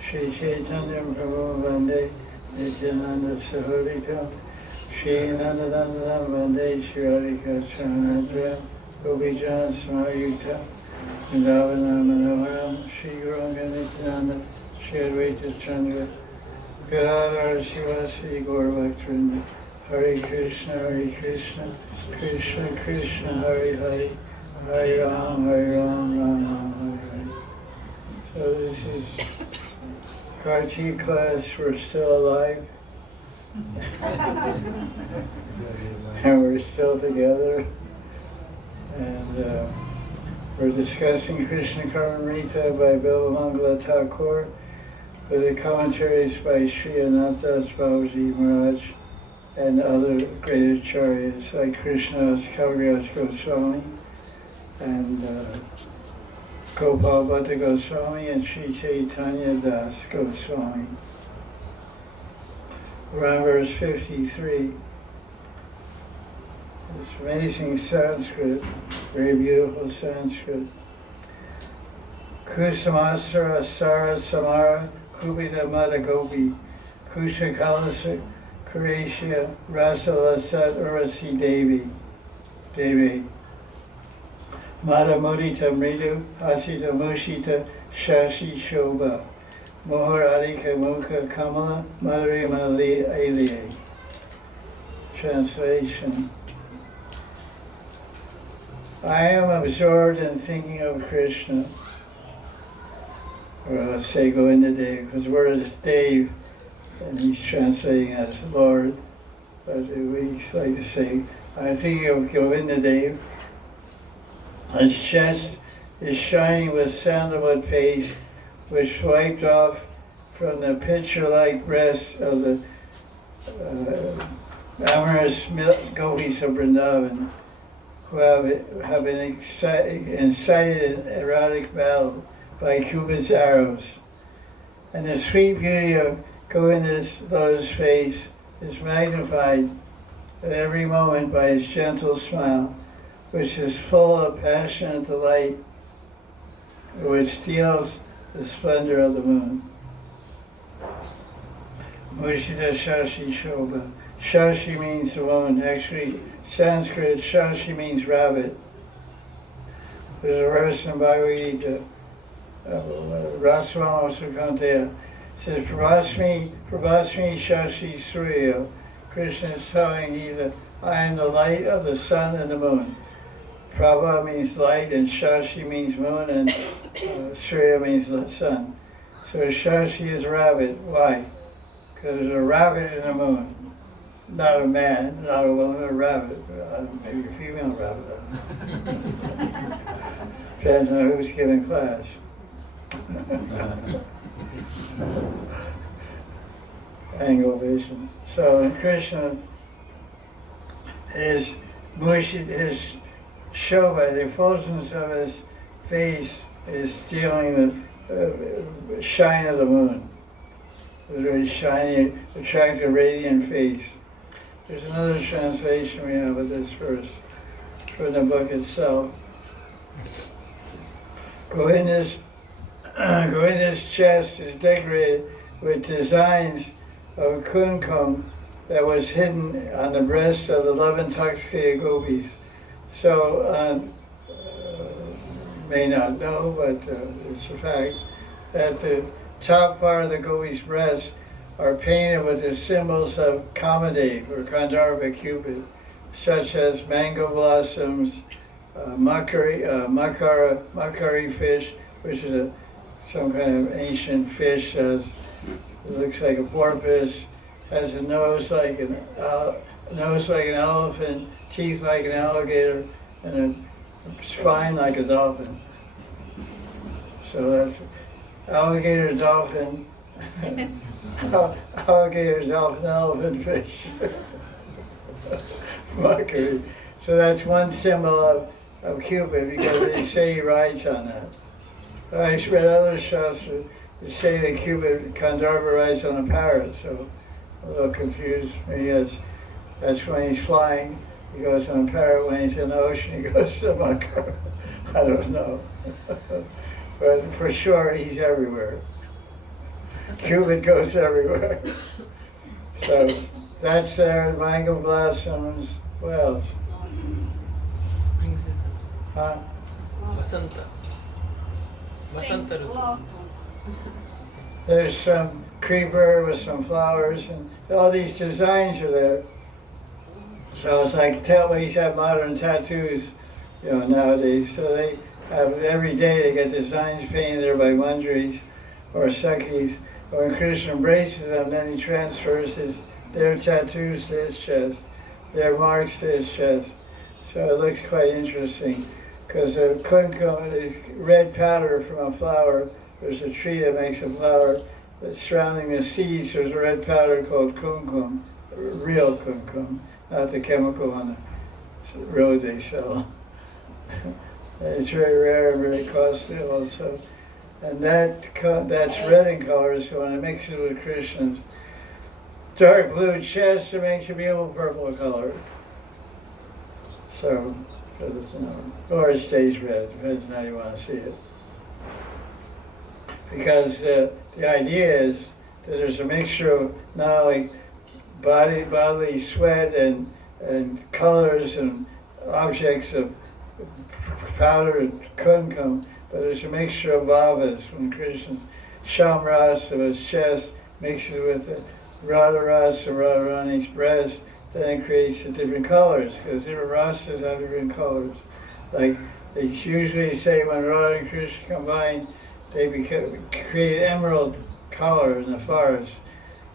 Shri Chaitanya Prabhu Vande Nityananda Sahurita Shri Nandananda Vande Shri Radha Charanadra Gopijana Samayukta Vrindavanam Manoharam Shri Guranga Nityananda Shri Advaita Chandra Gadadhara Sivasi Gaur Bhaktivinoda Hare Krishna Krishna Krishna Hare Hare Hare Ram Ram Ram Hare Hare. So this is Kartik class, we're still alive. And we're still together. And we're discussing Krishna Karnamrita by Bilamangala Thakur with the commentaries by Sri Ananta Babaji Maharaj and other great acharyas like Krishnadas Kaviraj Goswami and Gopal Bhatta Goswami and Sri Chaitanya Das Goswami. We're on verse 53. It's amazing Sanskrit, very beautiful Sanskrit. Kusamasara Sara Samara Kubita Madagopi Kusha Kalasa Croatia Rasa Lasat Urasi Devi Mada Mudita Mridu Asita Mushita Shashi Shobha Mohar Adika Mukha Kamala Madhuri Mali Aliye. Translation. I am absorbed in thinking of Krishna. Or let's say Govinda Dev, because word is Dev, and he's translating as Lord. But we like to say, I'm thinking of Govinda Dev. His chest is shining with sandalwood paste, which wiped off from the pitcher-like breasts of the amorous gopis of Vrindavan, who have been incited in erotic battle by Cupid's arrows. And the sweet beauty of Govinda's lotus face is magnified at every moment by his gentle smile, which is full of passionate delight, which steals the splendor of the moon. Mushita Shashi Shobha. Shashi means the moon. Actually, Sanskrit, Shashi means rabbit. There's a verse in Bhagavad Gita, Rasvama Sukhanteya, says, Prabhasmi Shashi Surya. Krishna is telling Gita, I am the light of the sun and the moon. Prabha means light, and Shashi means moon, and Surya means the sun. So Shashi is rabbit. Why? Because there's a rabbit in the moon. Not a man, not a woman, a rabbit. Maybe a female rabbit. Depends on who's giving class. Angle vision. So Krishna, his Shobha, the effulgence of his face is stealing the shine of the moon. The very shiny, attractive, radiant face. There's another translation we have of this verse from the book itself. Govinda's chest is decorated with designs of kumkum that was hidden on the breasts of the love-intoxicated gopis. So, may not know, but it's a fact, that the top part of the gopi's breasts are painted with the symbols of Kamadev or Gandharva Cupid, such as mango blossoms, makari fish, which is some kind of ancient fish that looks like a porpoise, has a nose like an elephant, teeth like an alligator, and a spine like a dolphin. So that's alligator, dolphin, alligator, dolphin, elephant, fish. Mockery. So that's one symbol of Cupid, because they say he rides on that. But I read other shastra that say that Cupid, Gandharva rides on a parrot, so I'm a little confused. Maybe that's when he's flying, he goes on a parrot. When he's in the ocean, he goes to Makara. I don't know. But for sure, he's everywhere. Cupid goes everywhere. So that's their mango blossoms. What else? Spring season. Huh? Vasanta. Vasanta Rutu. There's some creeper with some flowers, and all these designs are there. So it's like we have modern tattoos, nowadays. So they have every day they get designs painted there by Manjaris or Sakhis. When Krishna embraces them, then he transfers their tattoos to his chest, their marks to his chest. So it looks quite interesting, because the kumkum is red powder from a flower. There's a tree that makes a flower, but surrounding the seeds there's a red powder called kumkum, real kumkum, not the chemical on the road they sell. It's very rare and very costly also. And that's red in color, so when it mixes with Krishna's dark blue chest, it makes a beautiful purple color. So, or it stays red, depends on how you want to see it. Because the idea is that there's a mixture of not only bodily sweat and colors and objects of powder and kumkum, but there's a mixture of bhavas. When Krishna's shamras of his chest mixes with the Radha Ras of Radharani's breast, then it creates the different colors, because different rasas have different colors. Like they usually say when Radha and Krishna combine, they create emerald color in the forest.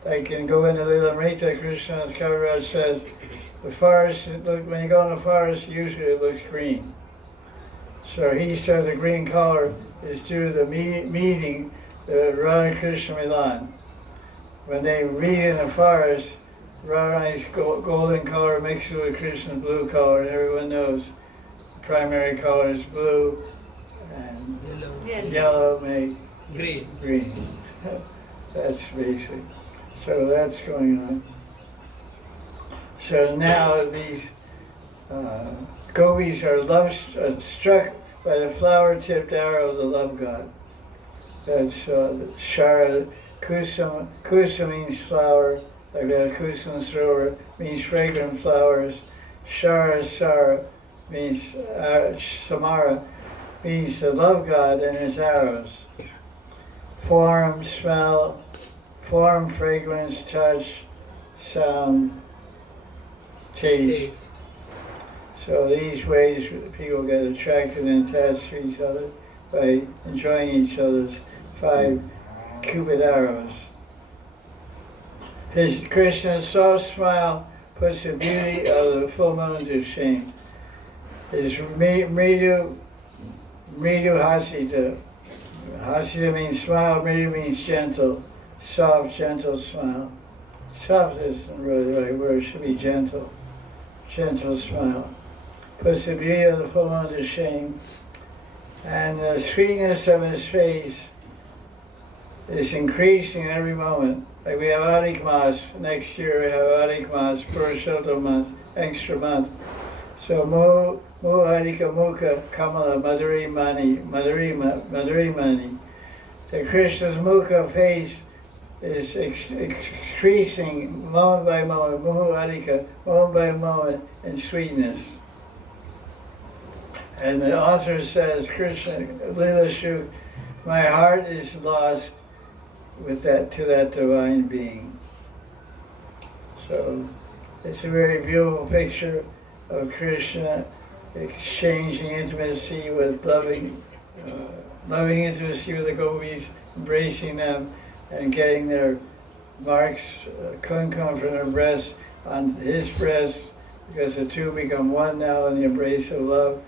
They can go into Lilamrita, Krishna's Kaviraj says, the forest, when you go in the forest, usually it looks green. So he says the green color is due to the meeting, the Radha Krishna Milan. When they meet in the forest, Radharani's golden color mixes with Krishna's blue color, and everyone knows the primary color is blue, and yellow make green. That's basic. So that's going on. So now these gopis are struck by the flower-tipped arrow of the love god. That's Shara. Kusa means flower, like that Kusa Sarora means fragrant flowers. Shara means Samara, means the love god and his arrows. Form, smell, form, fragrance, touch, sound, taste. So these ways people get attracted and attached to each other by enjoying each other's 5 Cupid arrows. His Krishna's soft smile puts the beauty of the full moon to shame. His mridu hasita. Hasita means smile, mridu means gentle, soft, gentle smile. Soft isn't really the right word, it should be gentle. Gentle smile. Puts the beauty of the full moon to shame. And the sweetness of his face is increasing every moment. Like we have Adhik Mas, next year we have Adhik Mas, Purushottam month, extra month. So Mu Adhika Mukha Kamala Madhuri Mani. The Krishna's Mukha face is increasing moment by moment, Muhu Adhika, moment by moment in sweetness. And the author says, Krishna, Lila Shuk, my heart is lost to that divine being. So it's a very beautiful picture of Krishna exchanging intimacy with loving intimacy with the gopis, embracing them and getting their marks, kumkum from their breasts on his breast, because the two become one now in the embrace of love.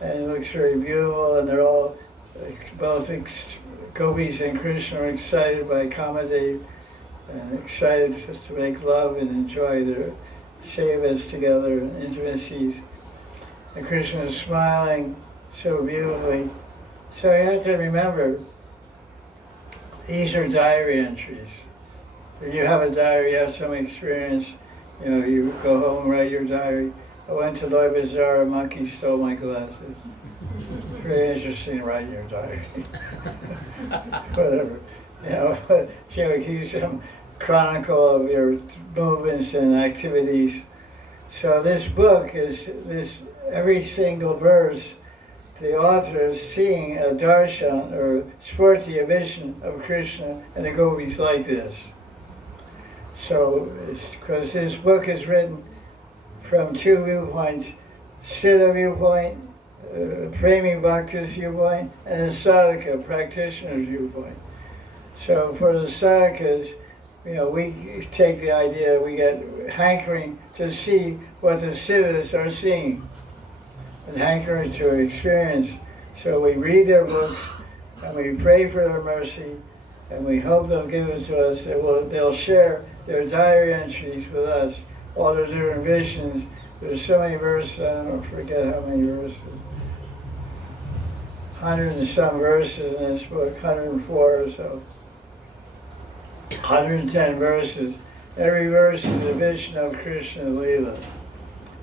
And it looks very beautiful, and they're all, both gopis and Krishna are excited by Kamadev and excited to make love and enjoy their sevas together and intimacies. And Krishna is smiling so beautifully. So you have to remember, these are diary entries. If you have a diary, you have some experience, you go home and write your diary. I went to Loi Bazaar, a monkey stole my glasses. It's very interesting to write in your diary. Whatever. Keep some chronicle of your movements and activities. So this book is every single verse. The author is seeing a darshan or spurti, a vision of Krishna and the gopis like this. So, because this book is written from two viewpoints, Siddha viewpoint, Premi Bhakta's viewpoint, and the sadhaka, practitioner's viewpoint. So for the sadhakas, we take the idea, we get hankering to see what the siddhas are seeing, and hankering to experience. So we read their books, and we pray for their mercy, and we hope they'll give it to us. They'll share their diary entries with us, all their different visions. There's so many verses, I don't forget how many verses. 100 and some verses in this book, 104 or so. 110 verses. Every verse is a vision of Krishna Leela.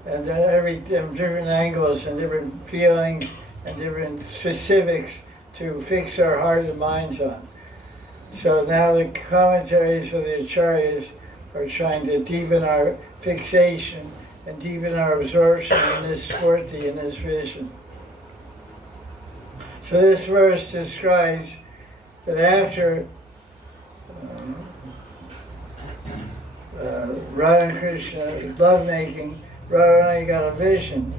And every different angles and different feelings and different specifics to fix our heart and minds on. So now the commentaries of the acharyas are trying to deepen our fixation and deepen our absorption in this spurti, in this vision. So this verse describes that after Radha and Krishna lovemaking, Radharani got a vision.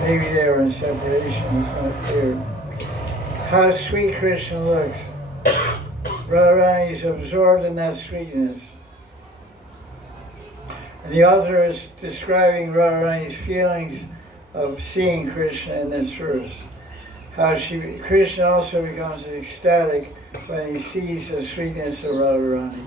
Maybe they were in separation, it's not clear. How sweet Krishna looks. Radharani is absorbed in that sweetness. And the author is describing Radharani's feelings of seeing Krishna in this verse. How Krishna also becomes ecstatic when he sees the sweetness of Radharani.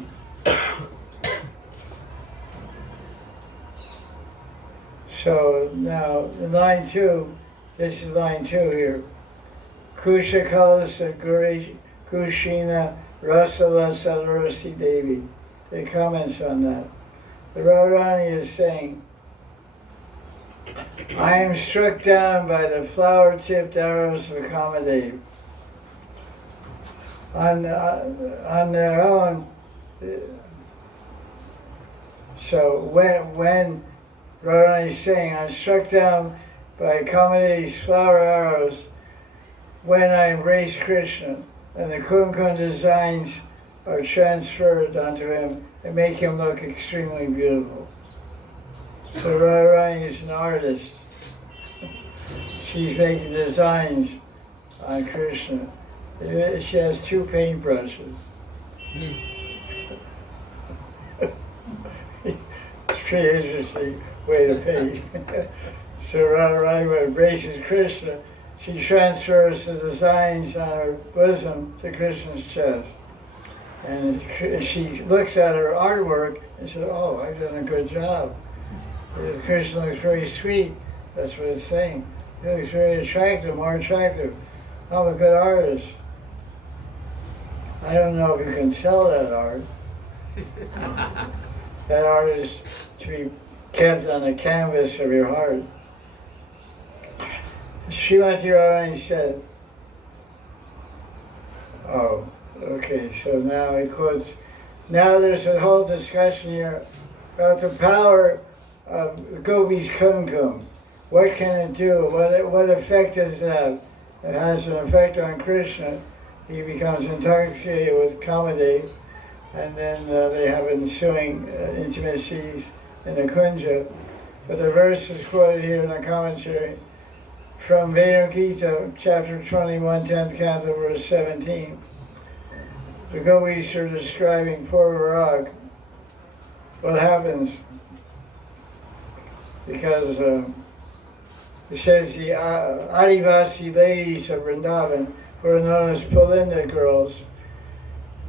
So now in line 2, this is line 2 here. Kusha Kalasa Kushina Rasala Salarasi Devi. The comments on that. The Radharani is saying, I am struck down by the flower-tipped arrows of Kamadev. On their own, so when Radharani is saying, I'm struck down by Kamadev's flower arrows when I embrace Krishna, and the kumkum designs are transferred onto him and make him look extremely beautiful. So Radharani is an artist. She's making designs on Krishna. She has 2 paintbrushes. It's pretty interesting way to paint. So Radharani embraces Krishna. She transfers the designs on her bosom to Krishna's chest. And she looks at her artwork and says, oh, I've done a good job. Krishna looks very sweet. That's what it's saying. He looks very attractive, more attractive. I'm a good artist. I don't know if you can sell that art. That art is to be kept on the canvas of your heart. Srimati Radharani said, oh, okay, so now he quotes, now there's a whole discussion here about the power of Gopi's kumkum. What can it do? What effect does it have? It has an effect on Krishna. He becomes intoxicated with Kamadev, and then they have ensuing intimacies in the kunja. But the verse is quoted here in the commentary from Veda Gita, chapter 21, 10th canto, verse 17. The gopis are describing Purvarag. What happens? Because it says the Adivasi ladies of Vrindavan, who are known as Pulinda girls,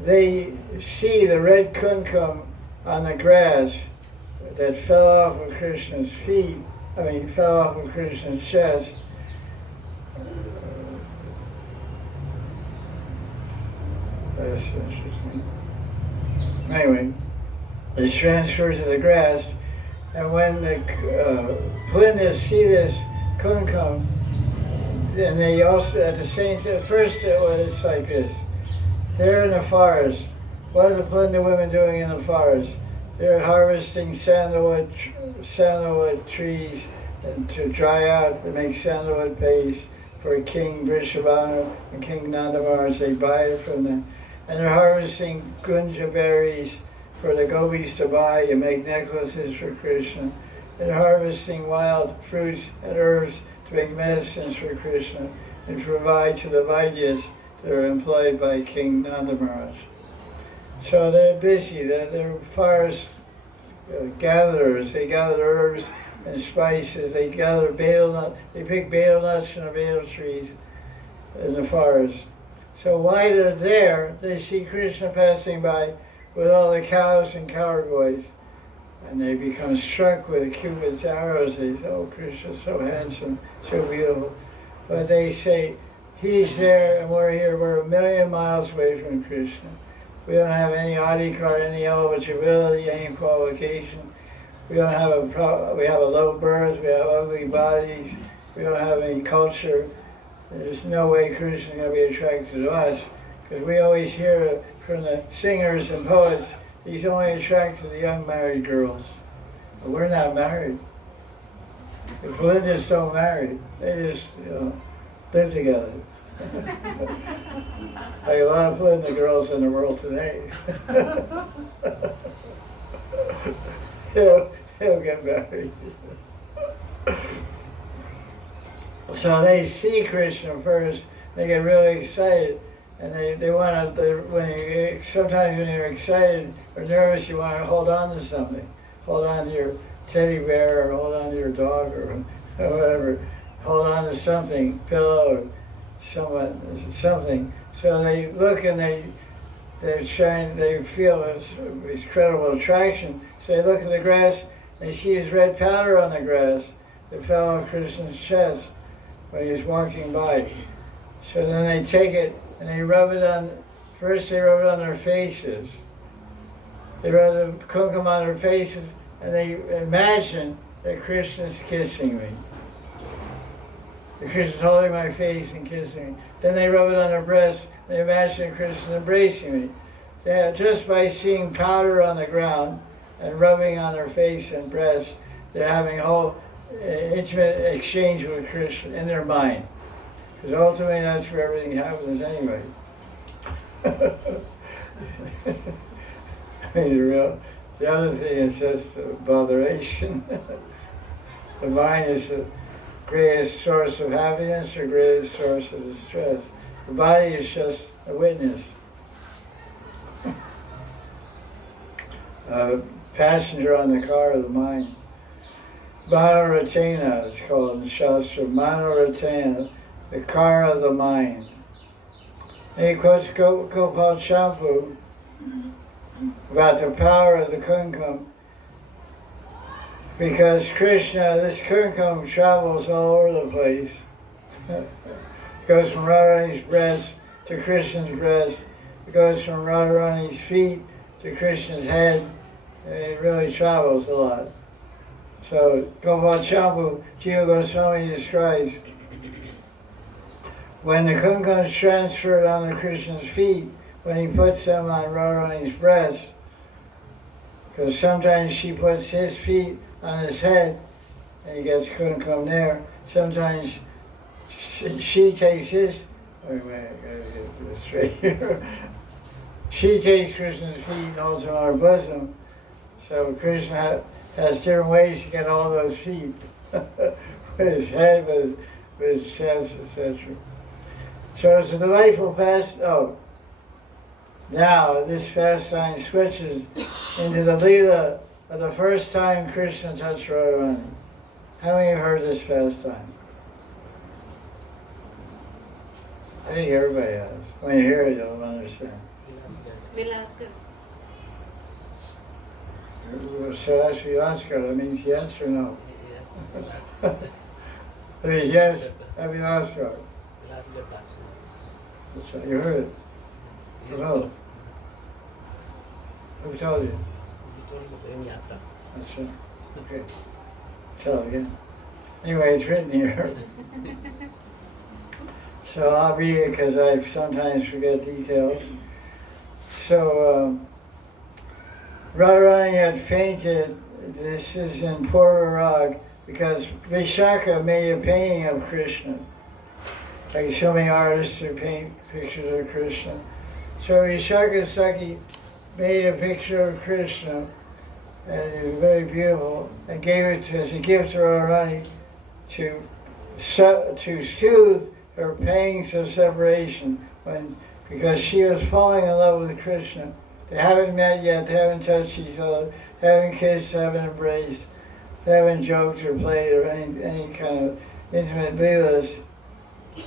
they see the red kumkum on the grass that fell off of Krishna's feet, fell off of Krishna's chest. That's interesting. Anyway, it's transferred to the grass, and when the Pulindas see this kumkum, and they also, at the same time, first it's like this. They're in the forest. What are the Plinda women doing in the forest? They're harvesting sandalwood trees and to dry out and make sandalwood paste for King Vrishabhanu and King Nanda Maharaj. They buy it from them. And they're harvesting gunja berries for the gopis to buy and make necklaces for Krishna. They're harvesting wild fruits and herbs to make medicines for Krishna and provide to the Vaidyas that are employed by King Nanda Maharaj. So they're busy, they're forest gatherers. They gather herbs and spices, they gather betel nuts, they pick betel nuts from the betel trees in the forest. So while they're there, they see Krishna passing by with all the cows and cowboys. And they become struck with Cupid's arrows. They say, oh, Krishna's so handsome, so beautiful. But they say, he's there and we're here. We're 1,000,000 miles away from Krishna. We don't have any adhikar, any eligibility, any qualification. We don't have we have a low birth, we have ugly bodies, we don't have any culture. There's no way Krishna is going to be attracted to us. Because we always hear from the singers and poets, he's only attracted to the young married girls. But we're not married. The Palindas don't marry. They just, live together. Like a lot of Palinda girls in the world today. They don't get married. So they see Krishna first, they get really excited. And they want to, sometimes when you're excited or nervous, you want to hold on to something. Hold on to your teddy bear or hold on to your dog or whatever. Hold on to something, pillow or something. So they look and they feel this incredible attraction. So they look at the grass, they see his red powder on the grass that fell on Krishna's chest when he was walking by. So then they take it and they rub it on, first they rub it on their faces. They rub the kumkum on their faces and they imagine that Krishna's kissing me. That Krishna's holding my face and kissing me. Then they rub it on their breasts and they imagine that Krishna's embracing me. Just by seeing powder on the ground and rubbing on their face and breast, they're having a whole intimate exchange with Krishna in their mind. Because ultimately that's where everything happens anyway. I mean, the other thing is just botheration. The mind is the greatest source of happiness or greatest source of distress. The body is just a witness. Passenger on the car of the mind. Manoratena, it's called in Shastra. Manoratena, the car of the mind. And he quotes Gopal Champu about the power of the kumkum, because Krishna, this kumkum travels all over the place. It goes from Radharani's breast to Krishna's breast. It goes from Radharani's feet to Krishna's head. And it really travels a lot. So Gopal Champu, Jiva Goswami describes when the kumkum is transferred onto Krishna's feet, when he puts them on Radharani's breast, because sometimes she puts his feet on his head and he gets kumkum there. Sometimes she takes his, wait, I gotta get this straight here. She takes Krishna's feet and holds them on her bosom. So Krishna has different ways to get all those feet, with his head, with his chest, etc. So it's a delightful now this pastime switches into the Leela of the first time Krishna touched Radharani. How many have heard this pastime? I think everybody has. When you hear it, you'll understand. So that's Vilaskar, that means yes or no? Yes. That means yes, Vilaskar. That's right, you heard it. Well, who told you? That's right. Okay. Tell it again. Anyway, it's written here. So I'll read it because I sometimes forget details. So Radharani had fainted. This is in Purvarag because Vishaka made a painting of Krishna. Like so many artists who paint pictures of Krishna. So Vishaka Saki made a picture of Krishna, and it was very beautiful, and gave it to as a gift to Radharani to soothe her pangs of separation because she was falling in love with Krishna. They haven't met yet, they haven't touched each other, they haven't kissed, they haven't embraced, they haven't joked or played or any kind of intimate leelas,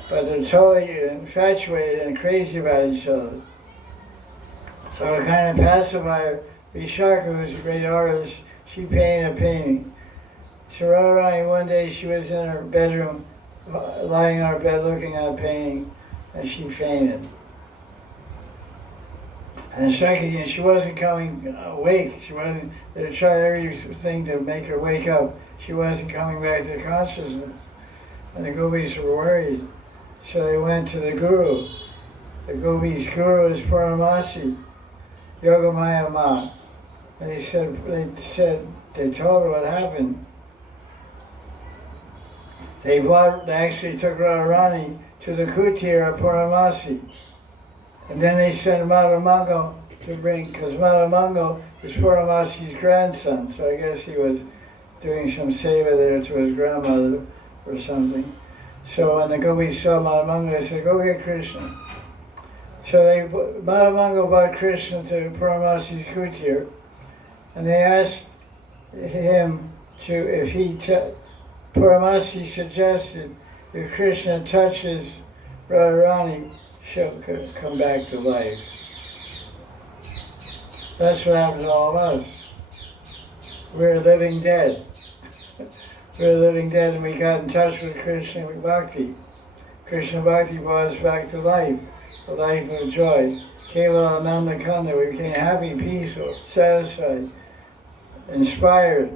but they're totally infatuated and crazy about each other. So to kind of pacify her, Vishaka, who's a great artist, she painted a painting. So Radharani, one day she was in her bedroom, lying on her bed looking at a painting, and she fainted. And the second year, she wasn't coming awake. They tried everything to make her wake up. She wasn't coming back to consciousness. And the gopis were worried. So they went to the guru. The gopis' guru is Puramasi, Yogamaya Ma. And they told her what happened. They actually took Radharani to the kutir of Puramasi. And then they sent Madan to bring, because Madan is Puramasi's grandson, so I guess he was doing some seva there to his grandmother or something. So when the gopis saw Madan, they said, go get Krishna. So Madan brought Krishna to Puramasi's kutir, and they asked him Puramasi suggested if Krishna touches Radharani, she'll come back to life. That's what happened to all of us. We're living dead. We're living dead, and we got in touch with Krishna Bhakti. Krishna Bhakti brought us back to life, a life of joy. Kela Ananda Kanda, we became happy, peaceful, satisfied, inspired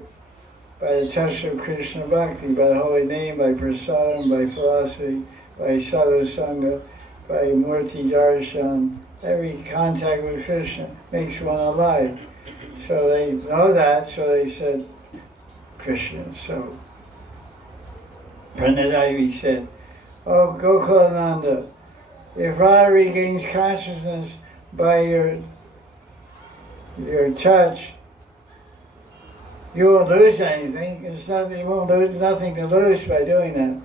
by the touch of Krishna Bhakti, by the holy name, by prasadam, by philosophy, by sadhu sangha, by murti darshan. Every contact with Krishna makes one alive. So they know that, so they said, Krishna. So Pranadavi said, oh Gokulananda, if Radha regains consciousness by your touch, you won't lose anything. You won't lose nothing to lose by doing that.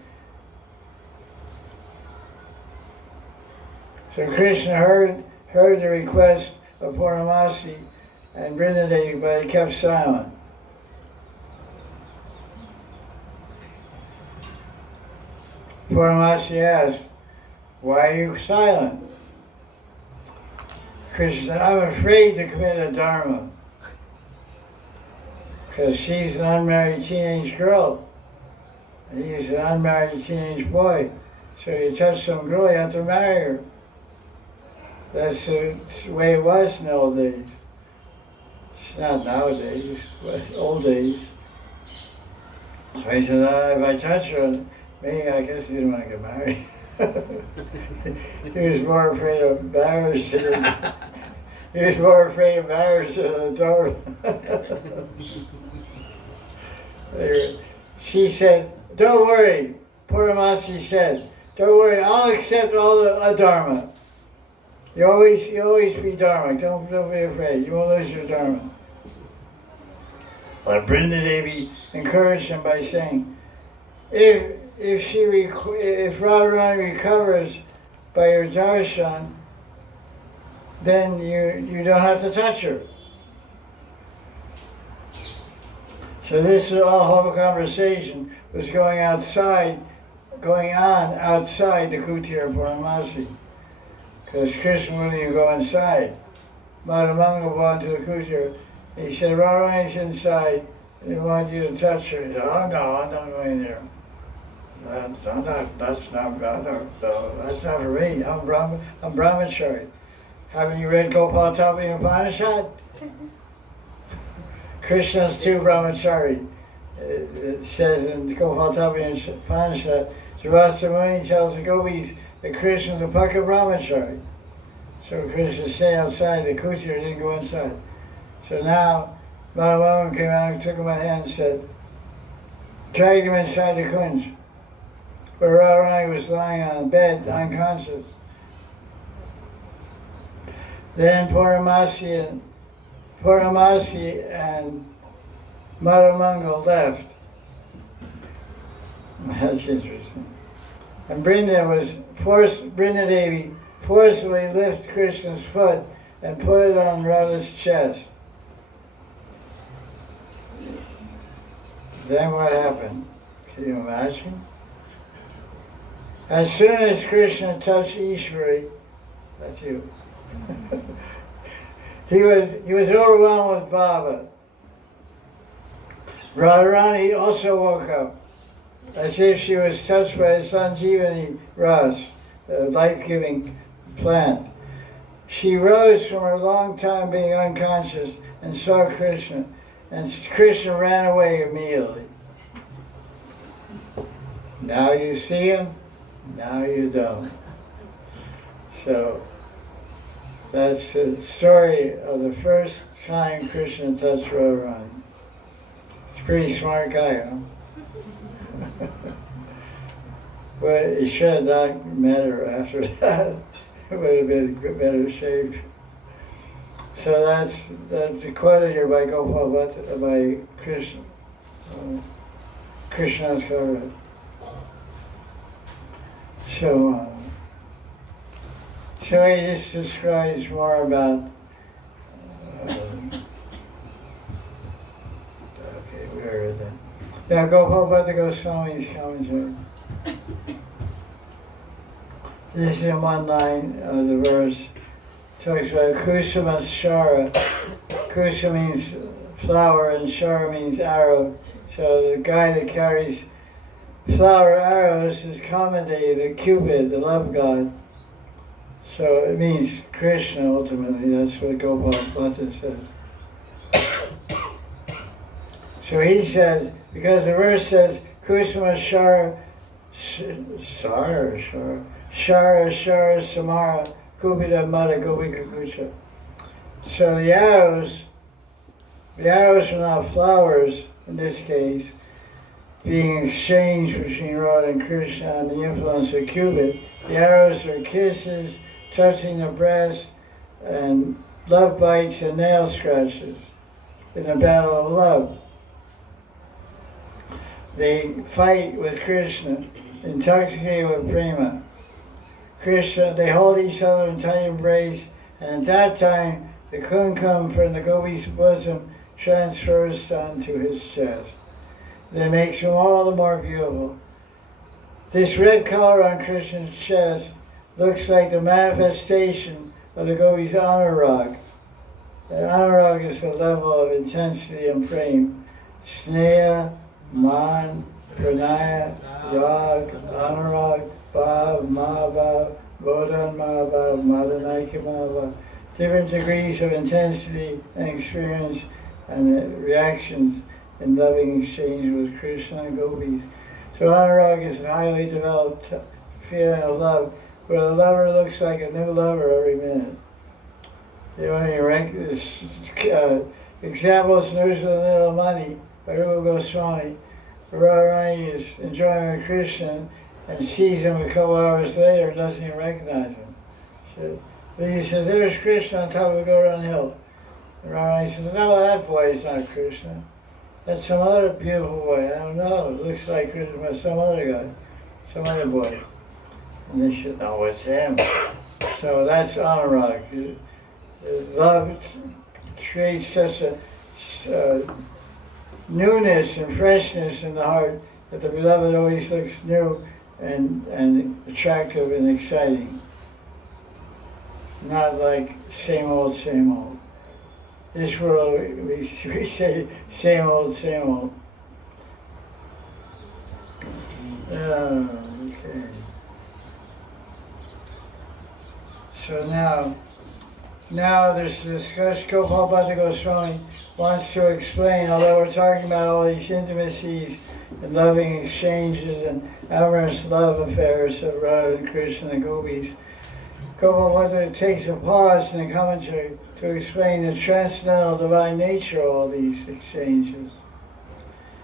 So Krishna heard the request of Puramasi and Vrindadevi, but he kept silent. Puramasi asked, why are you silent? Krishna said, I'm afraid to commit a dharma. Because she's an unmarried teenage girl, and he's an unmarried teenage boy. So you touch some girl, you have to marry her. That's the way it was in the old days. It's not nowadays, but old days. So he said, if I touch her, maybe I guess he didn't want to get married. He was more afraid of marriage than a dharma. She said, don't worry, Puramasi said, don't worry, I'll accept all the dharma. You always be dharma, don't be afraid, you won't lose your dharma. But Vrindadevi encouraged him by saying, if Radharani recovers by your darshan, then you don't have to touch her. So this whole conversation was going on outside the kutir of Puramasi. Because Krishna wouldn't even go inside. Madhavanga went to the kutir. He said, Radharani's inside. He didn't want you to touch her. He said, oh no, I'm not going there. That's not for me. I'm brahmachari. Haven't you read Gopal Tapani Upanishad? Krishna's two brahmachari. It says in Gopal Tapani Upanishad, Srivastava Muni tells the gopis that Krishna's a Paka brahmachari. So Krishna stayed outside the kutir, didn't go inside. So now Madan came out, took him by the hand and said, dragged him inside the kunj. But Radharani was lying on a bed, unconscious. Then Purnamasi and Madhamangal left. That's interesting. And Brinda Devi forcibly lifted Krishna's foot and put it on Radha's chest. Then what happened? Can you imagine? As soon as Krishna touched Ishwari, that's you, he was overwhelmed with Baba. Radharani also woke up, as if she was touched by the Sanjeevani Ras, the life-giving plant. She rose from her long time being unconscious and saw Krishna, and Krishna ran away immediately. Now you see him, now you don't. So that's the story of the first time Krishna touched Radharani. He's a pretty smart guy, huh? But he should have not met her after that. It would have been in better shape. So that's quoted here by Gopal, by Krishna. Krishna's Karnamrita. So he just describes more about. Okay, where is that? Now Gopal Bhatta Goswami's commentary. This is in one line of the verse. Talks about kusuma shara. Kusuma means flower and shara means arrow. So the guy that carries flower arrows is Kamadeva, the Cupid, the love god. So it means Krishna ultimately. That's what Gopal Bhatta says. So he says, because the verse says kusuma shara, shara samara, kupita mata gopika kucha. So the arrows are not flowers in this case, being exchanged between Radha and Krishna and the influence of Cupid. The arrows are kisses, touching the breast, and love bites and nail scratches in a battle of love. They fight with Krishna, intoxicated with prema. Krishna, they hold each other in tight embrace, and at that time, the kumkum from the gopi's bosom transfers onto his chest. That makes him all the more beautiful. This red color on Krishna's chest looks like the manifestation of the gopi's anurag. The anurag is the level of intensity and prema. Sneha, man, pranaya, rag, anurag, bhav, mahabhav, bodhan mahabhav, madanaika mahabhav. Different degrees of intensity and experience and reactions in loving exchange with Krishna and gopis. So anurag is a highly developed feeling of love, where the lover looks like a new lover every minute. You know, you rank this examples in Nirjala Nilamani by Rupa Goswami. Radharani is enjoying with Krishna and sees him a couple hours later and doesn't even recognize him. So, but he says, there's Krishna on top of Govardhan Hill. And Radharani says, no, that boy is not Krishna. That's some other beautiful boy. I don't know. It looks like Krishna, but some other guy, some other boy. And they said, no, it's him. So that's anurag. Love creates such a newness and freshness in the heart that the beloved always looks new and attractive and exciting. Not like same old, same old. This world, we say same old, same old. Okay. So now there's a discussion. Gopal Bhatta Goswami wants to explain, although we're talking about all these intimacies and loving exchanges and amorous love affairs of Radha and Krishna and gopis, Gopal takes a pause in the commentary to explain the transcendental divine nature of all these exchanges,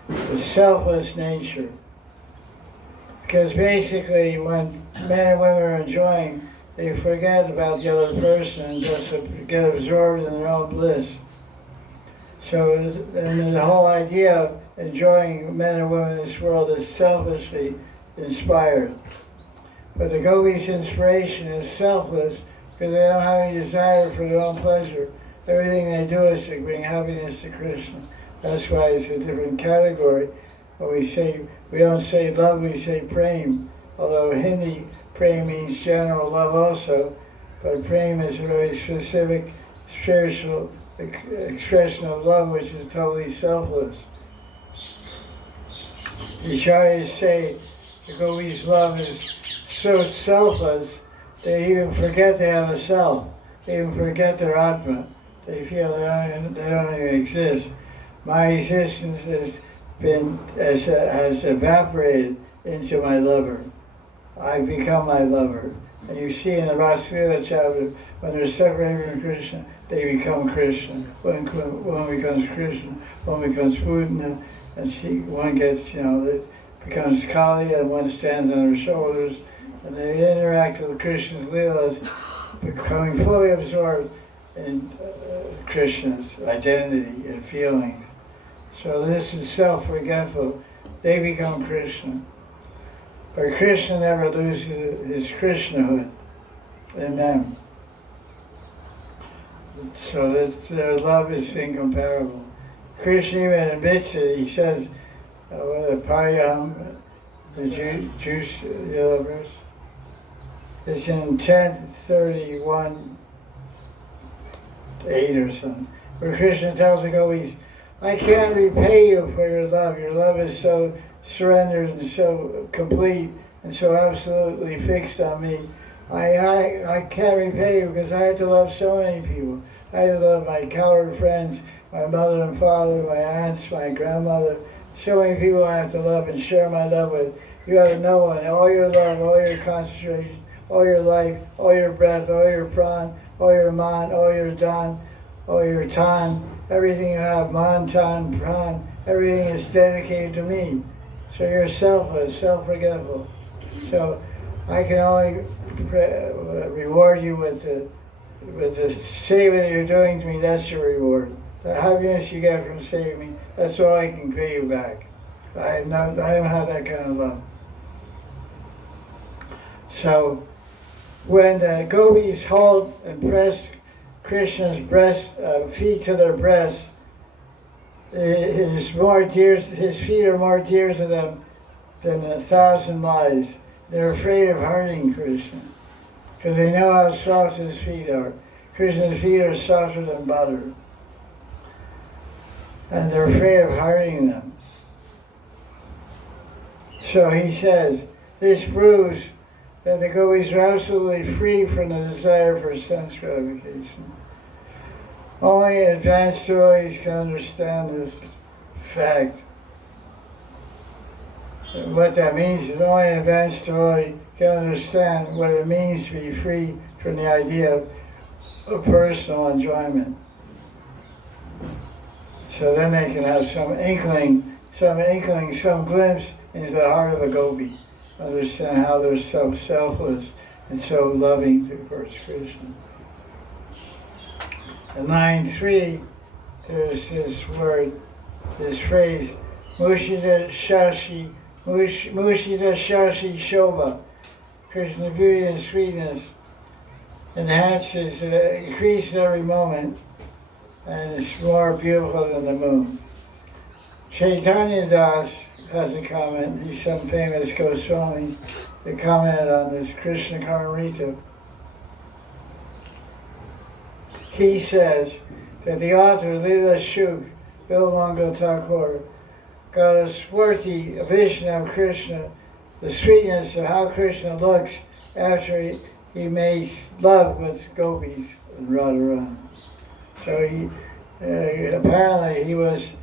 the selfless nature. Because basically when men and women are enjoying, they forget about the other person and just get absorbed in their own bliss. So and the whole idea of enjoying men and women in this world is selfishly inspired. But the gopis' inspiration is selfless because they don't have any desire for their own pleasure. Everything they do is to bring happiness to Krishna. That's why it's a different category. When we don't say love, we say prem. Although in Hindi, prem means general love also, but prem is a very specific spiritual expression of love which is totally selfless. The acharyas say the gopis' love is so selfless, they even forget they have a self. They even forget their Atma. They feel they don't even exist. My existence has evaporated into my lover. I've become my lover. And you see in the Rasalila chapter, when they're separated from Krishna, they become Krishna. One becomes Krishna, one becomes Pudana, and one gets, becomes Kali, and one stands on her shoulders. And they interact with Krishna's Leelas, becoming fully absorbed in Krishna's identity and feelings. So this is self-forgetful. They become Krishna. But Krishna never loses his Krishnahood in them. So that their love is incomparable. Krishna even admits it. He says, Pariyam, the juice, the other verse. It's in 10:31, 8 or something, where Krishna tells the gopis, I can't repay you for your love. Your love is so surrendered and so complete and so absolutely fixed on me. I can't repay you because I had to love so many people. I had to love my coward friends, my mother and father, my aunts, my grandmother. So many people I have to love and share my love with. You have no one. All your love, all your concentration, all your life, all your breath, all your pran, all your man, all your dan, all your tan, everything you have, man, tan, pran, everything is dedicated to me. So you're selfless, self-forgetful. So I can only reward you with the saving that you're doing to me. That's your reward. The happiness you get from saving me, that's all I can pay you back. I don't have that kind of love. So when the gopis hold and press Krishna's feet to their breasts, his feet are more dear to them than 1,000 lives. They're afraid of hurting Krishna because they know how soft his feet are. Krishna's feet are softer than butter. And they're afraid of hurting them. So he says, this proves that the gopis are absolutely free from the desire for sense gratification. Only advanced devotees can understand this fact. And what that means is only an advanced devotee can understand what it means to be free from the idea of personal enjoyment. So then they can have some glimpse into the heart of a gopi. Understand how they're so selfless and so loving towards Krishna. In line 3, there's this phrase, Mushita Shashi Shobha. Krishna's beauty and sweetness enhances, increases every moment, and it's more beautiful than the moon. Chaitanya Das has a comment. He's some famous Goswami. He commented on this KRISHNA KARNAMRITA. He says that the author, Leela Shuk, Bilmangal Thakur, got a sporty vision of Krishna, the sweetness of how Krishna looks after he makes love with gopis and Radharani. So apparently he was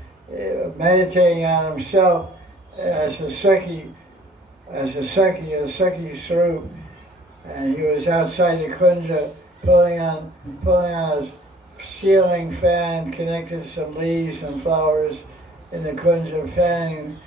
meditating on himself as a Sakhi Swarup, and he was outside the kunja pulling on a ceiling fan, connected some leaves and flowers in the kunja fan.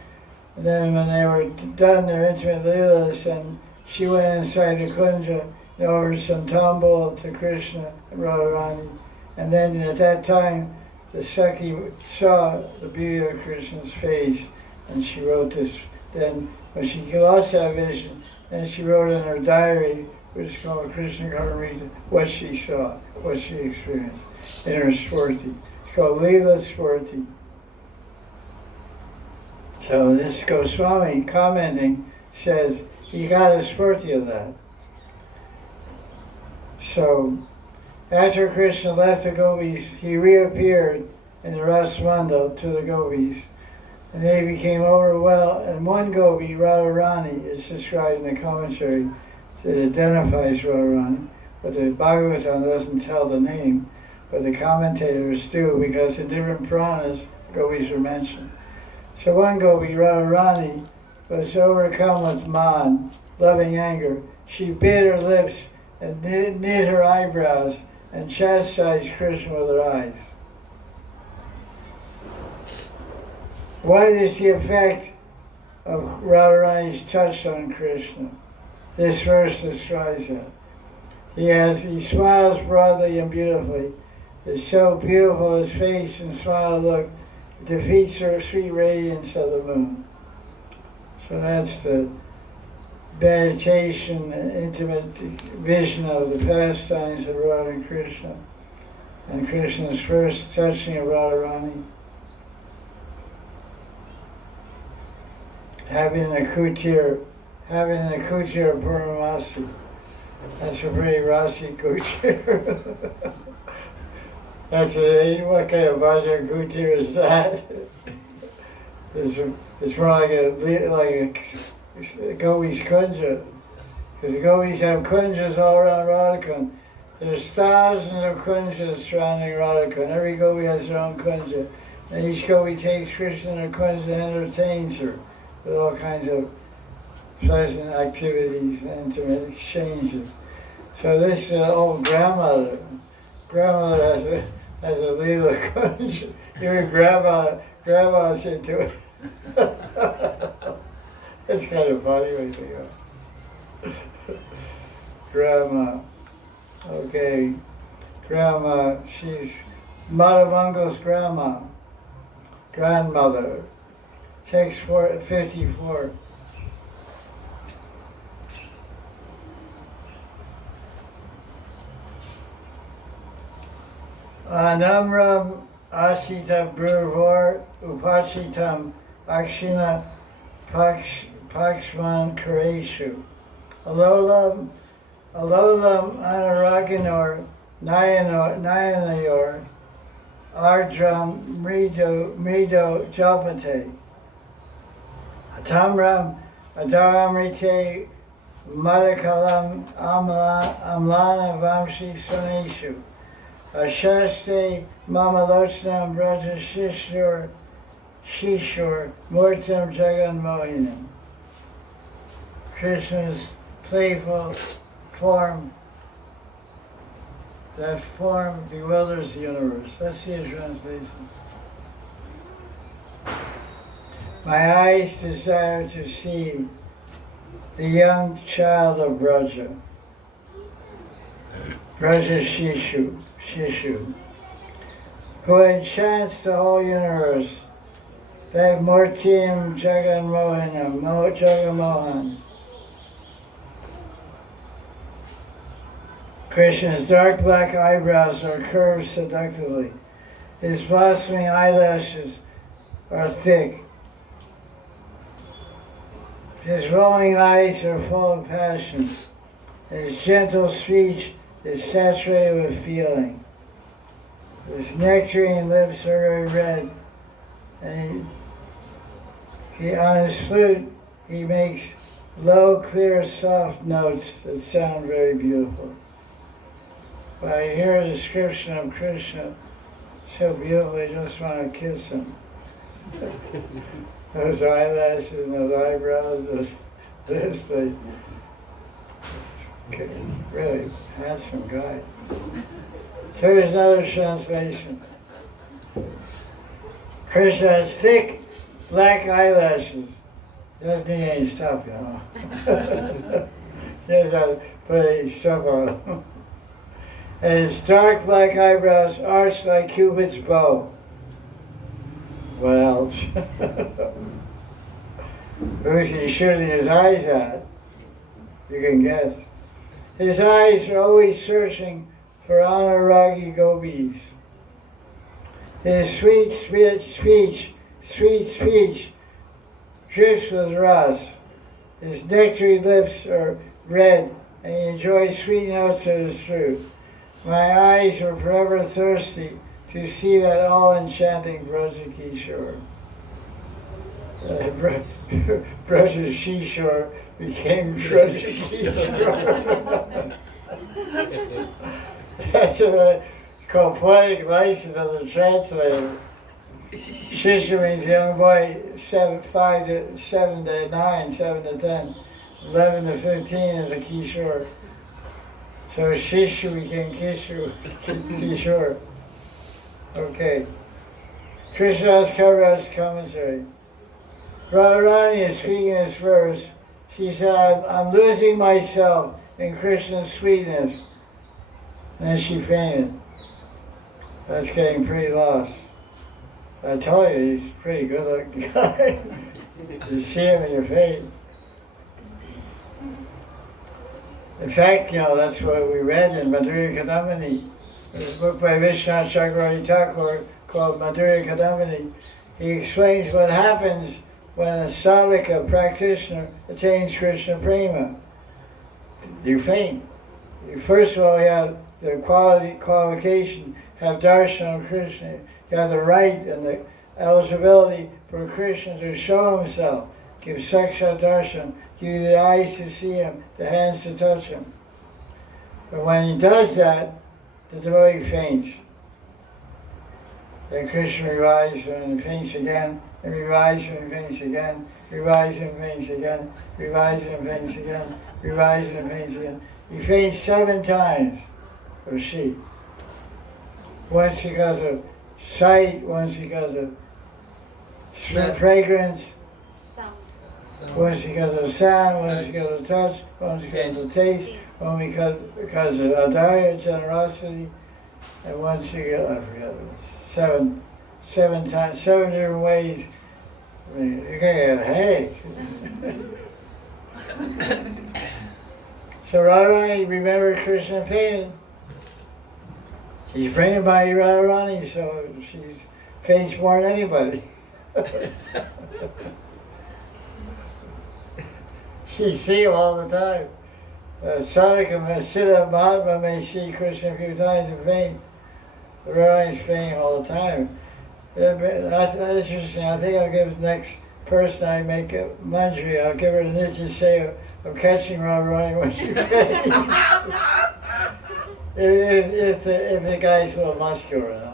And then when they were done their intimate leelas, and she went inside the kunja and offered some tambul to Krishna and Radharani. And then at that time, the Sakhi saw the beauty of Krishna's face, and she wrote this. Then when she lost that vision, then she wrote in her diary, which is called KRISHNA KARNAMRITA, what she saw, what she experienced in her Swarti. It's called Leela Swarti. So this Goswami commenting says he got a Swarti of that. So after Krishna left the gopis, he reappeared in the Rasmandal to the gopis, and they became overwhelmed. And one gopi, Radharani, is described in the commentary that identifies Radharani, but the Bhagavatam doesn't tell the name, but the commentators do, because in different Puranas, gopis are mentioned. So one gopi, Radharani, was overcome with man, loving anger. She bit her lips and knit her eyebrows and chastised Krishna with her eyes. What is the effect of Radharani's touch on Krishna? This verse describes that. He smiles broadly and beautifully. It's so beautiful, his face and smile look defeats the sweet radiance of the moon. So that's the meditation and intimate vision of the pastimes of Radha and Krishna, and Krishna's first touching of Radharani. Having a kutir Purnamasi. That's a very rasi kutir. What kind of bhajan kutir is that? It's more like a Gopi's kunja, because the gopis have kunjas all around Radhakund. There's thousands of kunjas surrounding Radhakund. Every gopi has their own kunja, and each gopi takes Krishna in her kunja and entertains her with all kinds of pleasant activities and intimate exchanges. So this old grandmother has a Leela kunja. Even grandma's into it. It's kind of funny when you think of it. Grandma. Okay. Grandma, she's Madhavanga's grandmother. Takes 54. Anamram asita bruvor upachitam akshina Pakshman Kureshu. Alolam Anaraganor Nayanayor Ardram Mrido Japate. Atamram Adaramrite Madakalam Amlana Vamshi Swaneshu. Ashaste Mamalochnam Braja Shishur Murtam Jagan Mohinam. Krishna's playful form, that form bewilders the universe. That's the translation. My eyes desire to see the young child of Braja, Braja Shishu, who enchants the whole universe. That Murtim Jagan Mohanam, Jagamohan. Krishna's dark black eyebrows are curved seductively. His blossoming eyelashes are thick. His rolling eyes are full of passion. His gentle speech is saturated with feeling. His nectarine lips are very red, and he on his flute he makes low, clear, soft notes that sound very beautiful. When I hear a description of Krishna so beautiful, I just want to kiss him. Those eyelashes and those eyebrows, those lips, really handsome guy. So here's another translation. Krishna has thick black eyelashes. He doesn't need any stuff, you know. He doesn't put any stuff on. And his dark black eyebrows arched like Cupid's bow. What else? Who's he shooting his eyes at? You can guess. His eyes are always searching for anuragi gopis. His sweet speech drips with ras. His nectary lips are red, and he enjoys sweet notes of his fruit. My eyes were forever thirsty to see that all-enchanting Brajakishore. Brajakishore became Brajakishore. That's a poetic license of the translator. Shishya means young boy, 7 to 9, 7 to 10. 11 to 15 is a Kishore. So Shishu became Kishore. Okay. Krishna's Kaviraj commentary. Radharani is speaking this verse. She said, I'm losing myself in Krishna's sweetness. And then she fainted. That's getting pretty lost. I told you, he's a pretty good looking guy. You see him and you faint. In fact, that's what we read in Madhurya Kadambini. There's a book by Vishwanath Chakravarti Thakur called Madhurya Kadambini. He explains what happens when a sadhaka practitioner attains Krishna prema. You faint. First of all, you have the qualification, have darshan of Krishna. You have the right and the eligibility for Krishna to show himself, give sakshat darshan, give you the eyes to see him, the hands to touch him. But when he does that, the devotee faints. Then Krishna revives him and faints again, and revives him and faints again, revives him and faints again, revives him and faints again, revives him and faints again. He faints 7 times, or she. Once because of sight, once because of fragrance, once because of sound, once because of touch, once because of taste, one because of adarya, generosity, and once you get, I forget, 7 times, 7 different ways. I mean, you're going to get a headache. So Radharani remembered Krishna fainted. She's bringing by Radharani, so she faints more than anybody. She see him all the time. Sadhaka Siddha Mahatma may see Krishna a few times and faint. Radharani's fainting all the time. That's interesting. I think I'll give the next person I make a manjari, I'll give her the Nitya Seva of catching Radharani when she faints. If the guy's a little muscular,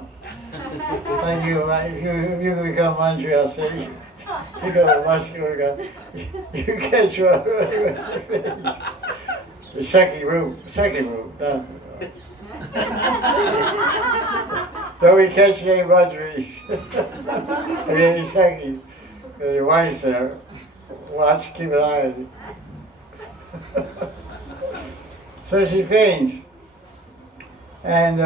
Thank you. If you become manjari, I'll say you go a muscular guy. You catch Radharani when she faints. The second route, done. Don't be catching any manjaris. I mean, any second. Your wife's there. Watch, keep an eye on it. So she faints. And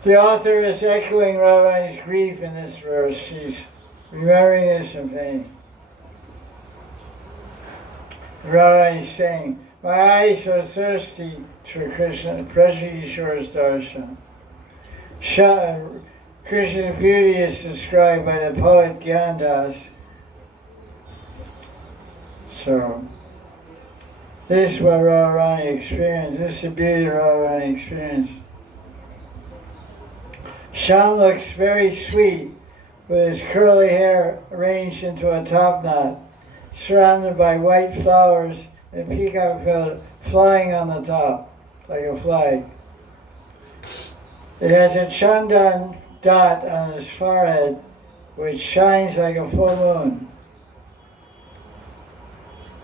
the author is echoing Radharani's grief in this verse. She's remembering this in pain. Radharani is saying, my eyes are thirsty for Krishna, Brajakishore's darshan. Krishna's beauty is described by the poet Gyandas. So, this is what Radharani experienced. This is the beauty Radharani experienced. Shyam looks very sweet with his curly hair arranged into a top knot, surrounded by white flowers and peacock feather flying on the top like a flag. It has a chandan dot on his forehead which shines like a full moon.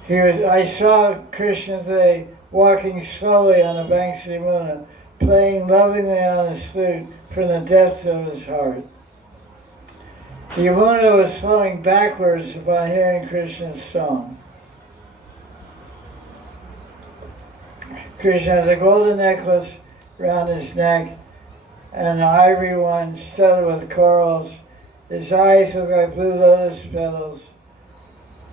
I saw Krishna today walking slowly on the banks of the Yamuna, playing lovingly on his flute from the depths of his heart. The Yamuna was flowing backwards upon hearing Krishna's song. Krishna has a golden necklace around his neck and an ivory one studded with corals. His eyes look like blue lotus petals,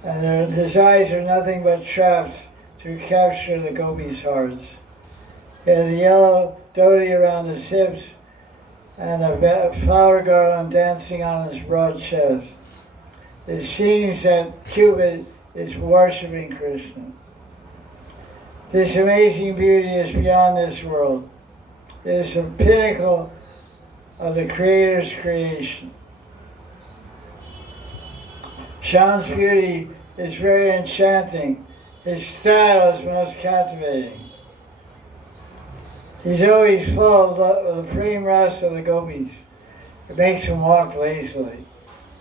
and his eyes are nothing but traps to capture the gopis' hearts. He has a yellow dhoti around his hips and a flower garland dancing on his broad chest. It seems that Cupid is worshipping Krishna. This amazing beauty is beyond this world. It is the pinnacle of the Creator's creation. Shyam's beauty is very enchanting. His style is most captivating. He's always full of the prem rasa of the gopis. It makes him walk lazily.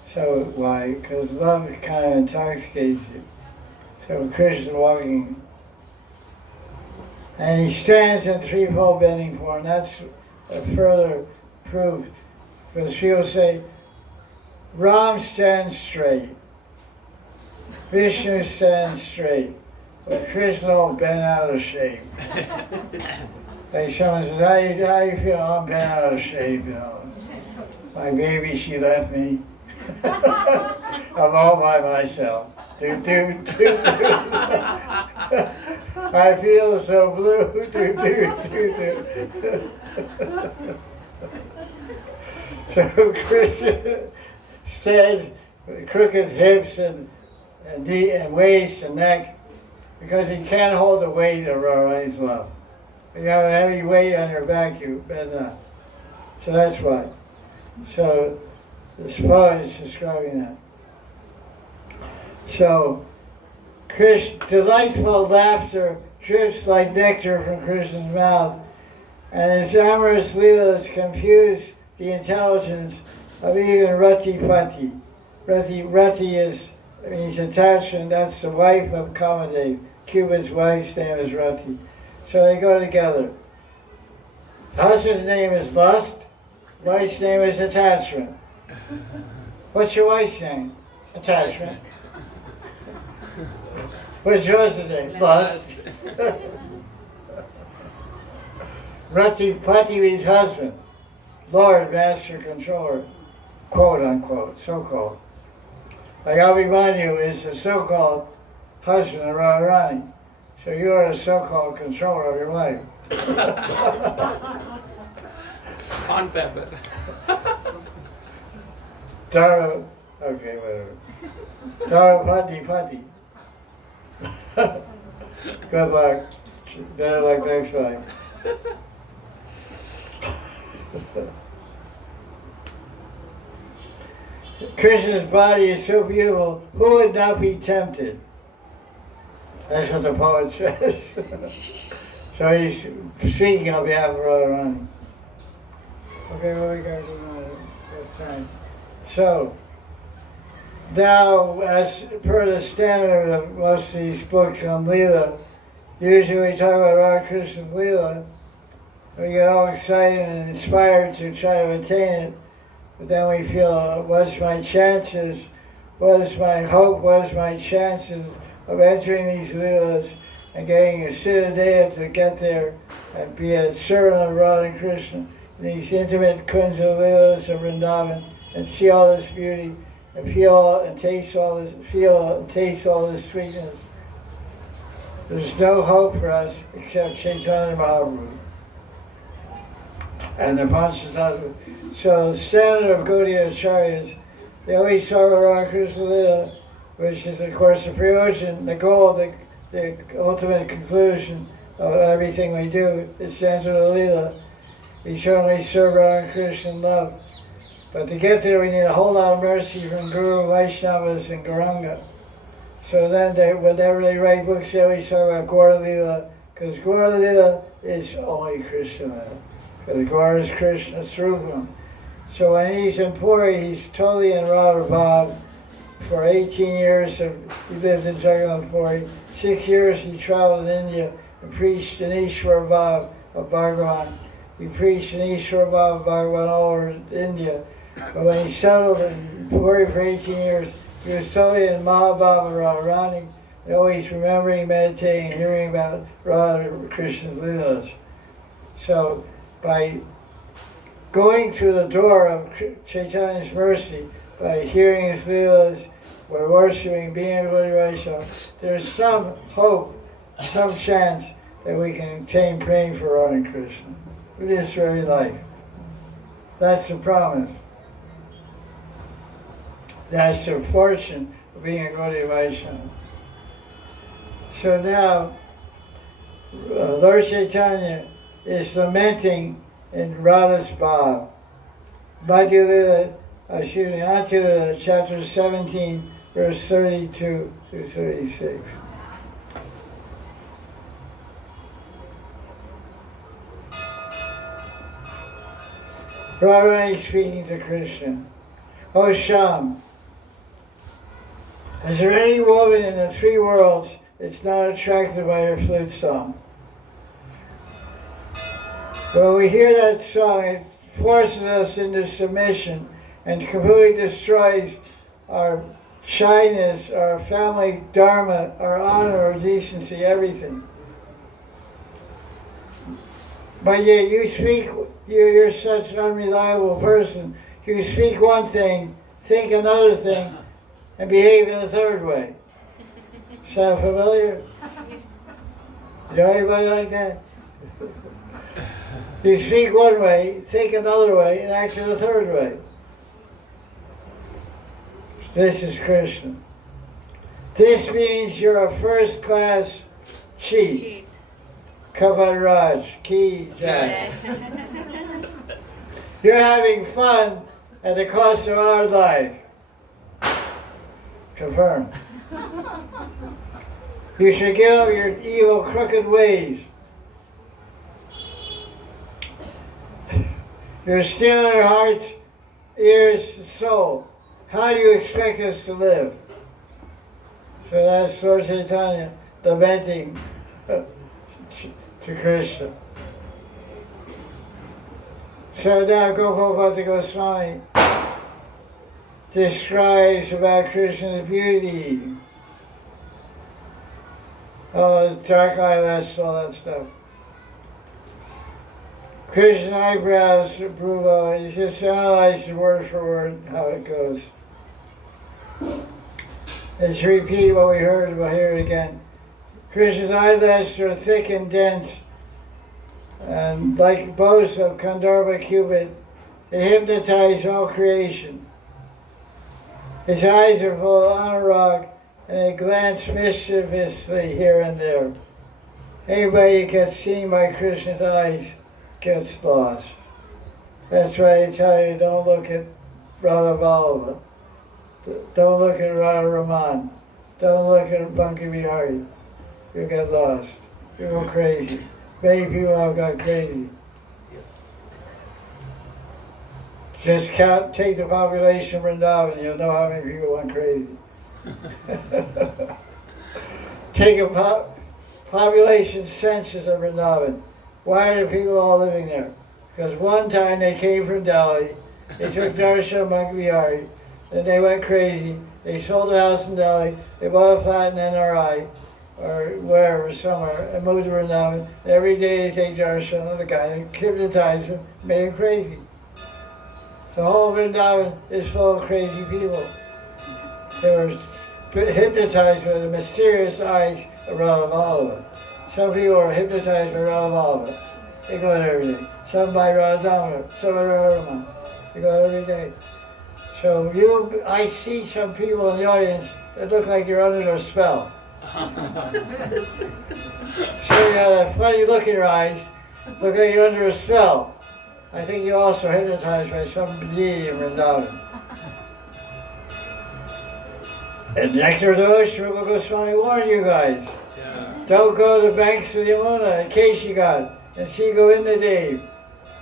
So why? Because love kind of intoxicates you. So Krishna walking. And he stands in threefold bending form. That's a further proof. Because people say, Ram stands straight. Vishnu stands straight. But Krishna will bend out of shape. Like someone says, how you feel? I'm bent out of shape, you know. My baby, she left me. I'm all by myself. Do. I feel so blue. Do. So Krishna stands with crooked hips and waist and neck because he can't hold the weight of Radha's love. You have a heavy weight on your back, you bend up. So that's why. So this poet is describing that. So delightful laughter drips like nectar from Krishna's mouth, and his amorous leelas confuse the intelligence of even Rati Pati. Rati means attachment. That's the wife of Kamadev. Cupid's wife's name is Rati. So they go together. The husband's name is lust, wife's name is attachment. What's your wife's name? Attachment. What's yours name? Lust. Rati Pati means husband, Lord, master, controller, quote unquote, so-called. Like Abhimanyu is the so-called husband of Radharani. So you are the so-called controller of your life. On paper. Dara, okay, whatever. Dara Pati. Good luck. Better luck next time. Krishna's body is so beautiful, who would not be tempted? That's what the poet says. So he's speaking on behalf of Radharani. Okay, well, we got to go on. So, now, as per the standard of most of these books on Leela, usually we talk about Radha Krishna's Leela, we get all excited and inspired to try to attain it, but then we feel, what's my chances, what is my hope, what is my chances of entering these Leelas and getting a Siddhadeha to get there and be a servant of Radha and Krishna in these intimate Kunja Leelas of Vrindavan and see all this beauty and feel and taste all this sweetness. There's no hope for us except Chaitanya Mahaprabhu and the Panchatattva. So the standard of Gaudiya Acharyas, they always talk about Radha Krishna Leela, which is of course the prayojan, the goal, the ultimate conclusion of everything we do is to enter the Leela, eternally serve Radha Krishna in love. But to get there we need a whole lot of mercy from Guru, Vaishnavas and Gauranga. So then whenever they write books they always talk about Gaura Leela, because Gaura Leela is only Krishna Leela. Because Gaura is Krishna's Srupam. So when he's in Puri, he's totally in Radha Bhav. For 18 years, he lived in Jagannath Puri. 6 years he traveled in India He preached in Ishwar Bhav of Bhagavan. He preached in Ishwar Bhav of Bhagavan all over India. But when he settled in Puri for 18 years, he was totally in Mahabhava of Radharani, and always remembering, meditating, and hearing about Radha Krishna's Leelas. So by going through the door of Chaitanya's mercy, by hearing his Leelas, by worshiping, being a Gaudiya Vaishnava, there's some hope, some chance that we can attain praying for Radha Krishna in this very life. That's the promise. That's the fortune of being a Gaudiya Vaishnava. So now, Lord Chaitanya is lamenting in Radha's Bhav. Antya chapter 17, verse 32 through 36. Radharani speaking to Krishna. O Sham, is there any woman in the three worlds that's not attracted by her flute song? When we hear that song, it forces us into submission and completely destroys our shyness, our family dharma, our honor, our decency, everything. But yet you're such an unreliable person. You speak one thing, think another thing, and behave in a third way. Sound familiar? You know anybody like that? You speak one way, think another way, and act in a third way. This is Krishna. This means you're a first-class cheat. Kavaraj, Ki Jai. You're having fun at the cost of our life. Confirmed. You should give up your evil, crooked ways. You're stealing our hearts, ears, soul. How do you expect us to live? So that's Lord Chaitanya lamenting to Krishna. So now Gopal Goswami describes about Krishna's beauty. Oh, his dark eyelashes, all that stuff. Krishna's eyebrows, Prabhu, you just analyze it word for word how it goes. Let's repeat what we heard, we'll hear it again. Krishna's eyelashes are thick and dense, and like bows of Kandharva Cupid, they hypnotize all creation. His eyes are full of anurag, and they glance mischievously here and there. Anybody who gets seen by Krishna's eyes gets lost. That's why I tell you, don't look at Radha Vallabha. Don't look at Radha Raman. Don't look at Banki Bihari. You get lost. You go crazy. Many people have got crazy. Just take the population of Vrindavan, you'll know how many people went crazy. Take a population census of Vrindavan. Why are the people all living there? Because one time they came from Delhi, they took darshan of Banki Bihari, then they went crazy. They sold a house in Delhi, they bought a flat in NRI, or wherever, somewhere, and moved to Vrindavan. Every day they take darshan of the guy and hypnotize him, made him crazy. The whole Vrindavan is full of crazy people. They were hypnotized by the mysterious eyes of Radha Vallabha. Some people are hypnotized by Radha Vallabha. They go out every day. Some by Radha Damodar, some by Radha Raman. They go out every day. So I see some people in the audience that look like you're under a spell. So you have a funny look in your eyes, look like you're under a spell. I think you're also hypnotized by some deity in Vrindavan. And Nectar Dosh, Rupa Goswami warned you guys. Yeah. Don't go to the banks of Yamuna, Keshigat, and see Govinda Dev.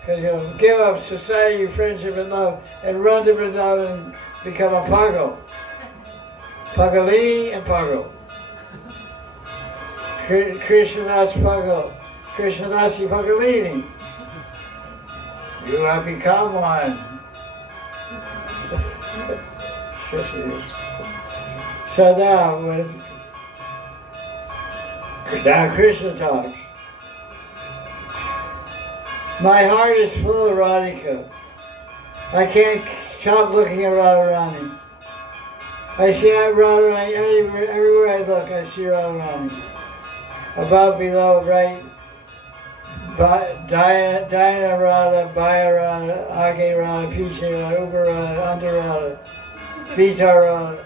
Because you'll give up society, friendship, and love, and run to Vrindavan and become a Pago. Pagalini and Pago. Krishna Nasi Pagalini. You have become one. So now Krishna talks. My heart is full of Radhika. I can't stop looking at Radharani. I see Radharani everywhere I look. I see Radharani. Above, below, right. Dayana Radha, Baya Radha, Age Radha, Piche Radha, Uber Radha, Under Radha, Vita Radha.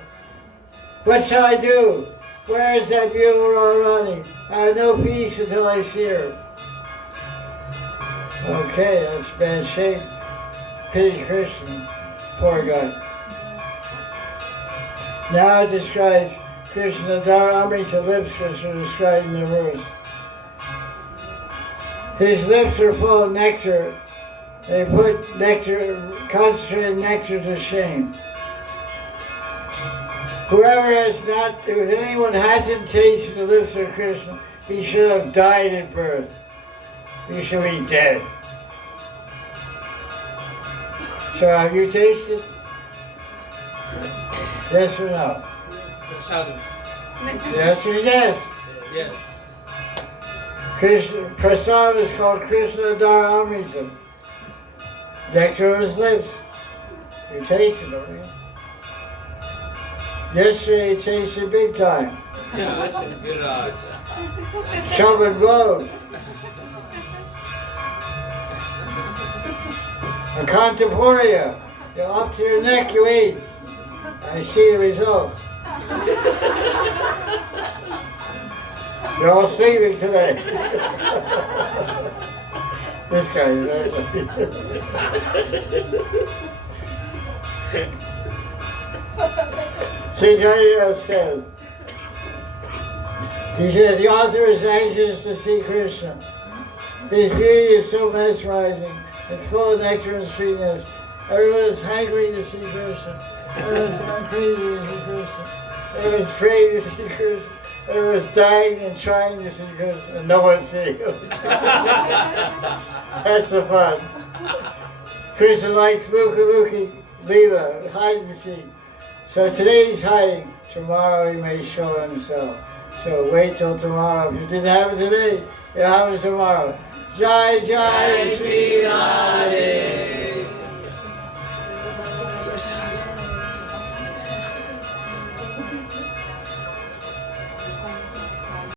What shall I do? Where is that beautiful Radharani? I have no peace until I see her. Okay, that's bad shape. Pity Krishna, poor guy. Now it describes Krishna Amrita lips, which are described in the verse. His lips are full of nectar. They put nectar, concentrated nectar to shame. If anyone hasn't tasted the lips of Krishna, he should have died at birth. He should be dead. So have you tasted? Yes or no? Yes or yes? Yes. Prasad is called Krishna Amrita. Nectar of his lips. You tasted it, don't you? Yesterday you tasted big time. Shove and blow. A Contemporia. You're up to your neck, you eat. I see the results. You're all sleeping today. This guy is right. Chaitanya says, the author is anxious to see Krishna. His beauty is so mesmerizing and full of nectar and sweetness. Everyone is hungry to see Krishna. Everyone's gone crazy to see Krishna. Everyone's afraid to see Krishna. Everyone's dying and trying to see Krishna, and no one's seeing him. That's the fun. Krishna likes Luka Leela, hide and seek. So today he's hiding. Tomorrow he may show himself. So wait till tomorrow. If you didn't have it today, you'll have it tomorrow. Jai Jai Sri Radhe.